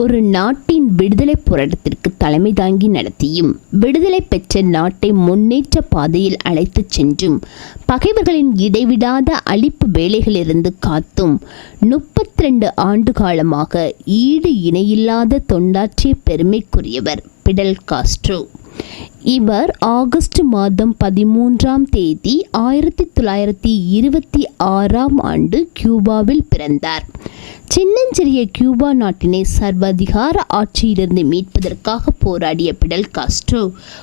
ஒரு நாட்டின் விடுதலை போராட்டத்திற்கு தலைமை தாங்கி நடத்தியும் விடுதலை பெற்ற நாட்டை முன்னேற்ற பாதையில் அழைத்துச் சென்றும் பகைவர்களின் இடைவிடாத அழிப்பு வேலைகளிலிருந்து காத்தும் முப்பத்தி ரெண்டு ஆண்டு காலமாக ஈடு இணையில்லாத தொண்டாற்றிய பெருமைக்குரியவர் பிடல் காஸ்ட்ரோ. இவர் ஆகஸ்ட் மாதம் பதிமூன்றாம் தேதி ஆயிரத்தி தொள்ளாயிரத்தி இருபத்தி ஆறாம் ஆண்டு கியூபாவில் பிறந்தார். சின்னஞ்சிறிய கியூபா நாட்டினை சர்வாதிகார ஆட்சியிலிருந்து மீட்பதற்காக போராடிய பிடல் காஸ்ட்ரோ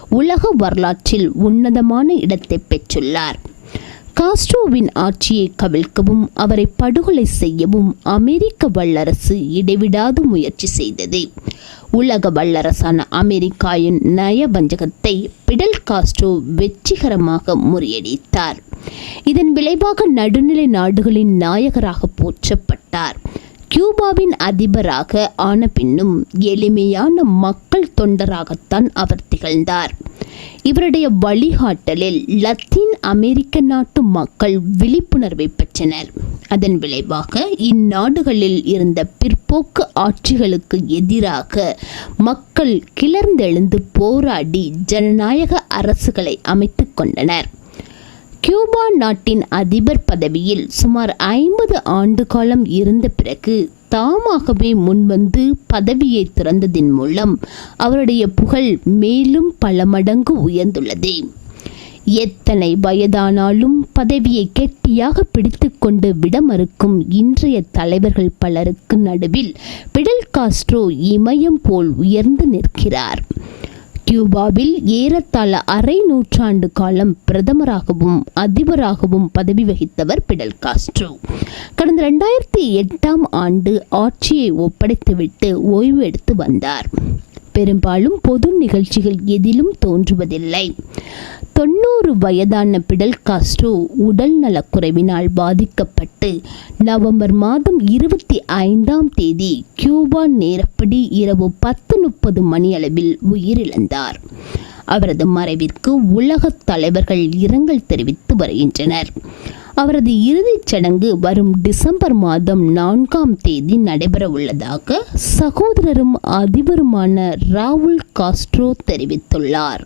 உலக வரலாற்றில் உன்னதமான இடத்தை பெற்றுள்ளார். காஸ்ட்ரோவின் ஆட்சியை கவிழ்க்கவும் அவரை படுகொலை செய்யவும் அமெரிக்க வல்லரசு இடைவிடாது முயற்சி செய்தது. உலக வல்லரசான அமெரிக்காவின் நயவஞ்சகத்தை பிடல் காஸ்ட்ரோ வெற்றிகரமாக முறியடித்தார். இதன் விளைவாக நடுநிலை நாடுகளின் நாயகராக போற்றப்பட்டார். கியூபாவின் அதிபராக ஆன பின்னும் எளிமையான மக்கள் தொண்டராகத்தான் அவர் திகழ்ந்தார். இவருடைய வழிகாட்டலில் லத்தீன் அமெரிக்க நாட்டு மக்கள் விழிப்புணர்வை பெற்றனர். அதன் விளைவாக இந்நாடுகளில் இருந்த பிற்போக்கு ஆட்சிகளுக்கு எதிராக மக்கள் கிளர்ந்தெழுந்து போராடி ஜனநாயக அரசுகளை அமைத்து கொண்டனர். கியூபா நாட்டின் அதிபர் பதவியில் சுமார் ஐம்பது ஆண்டு காலம் இருந்த பிறகு தாமாகவே முன்வந்து பதவியை துறந்ததின் மூலம் அவருடைய புகழ் மேலும் பல மடங்கு உயர்ந்துள்ளது. எத்தனை வயதானாலும் பதவியை கெட்டியாக பிடித்துக்கொண்டு விட மறுக்கும் இன்றைய தலைவர்கள் பலருக்கு நடுவில் பிடல் காஸ்ட்ரோ இமயம் போல் உயர்ந்து நிற்கிறார். கியூபாவில் ஏறத்தாழ அரை நூற்றாண்டு காலம் பிரதமராகவும் அதிபராகவும் பதவி வகித்தவர் பிடல் காஸ்ட்ரோ. கடந்த ரெண்டாயிரத்தி எட்டாம் ஆண்டு ஆட்சியை ஒப்படைத்துவிட்டு ஓய்வு எடுத்து வந்தார். பெரும்பாலும் பொது நிகழ்ச்சிகள் எதிலும் தோன்றுவதில்லை. தொண்ணூறு வயதான பிடல் காஸ்ட்ரோ உடல் நலக்குறைவினால் பாதிக்கப்பட்டு நவம்பர் மாதம் இருபத்தி ஐந்தாம் தேதி கியூபா நேரப்படி இரவு பத்து முப்பது மணியளவில் உயிரிழந்தார். அவரது மறைவிற்கு உலகத் தலைவர்கள் இரங்கல் தெரிவித்து வருகின்றனர். அவரது இறுதிச் சடங்கு வரும் டிசம்பர் மாதம் நான்காம் தேதி நடைபெற உள்ளதாக சகோதரரும் அதிபருமான ராகுல் காஸ்ட்ரோ தெரிவித்துள்ளார்.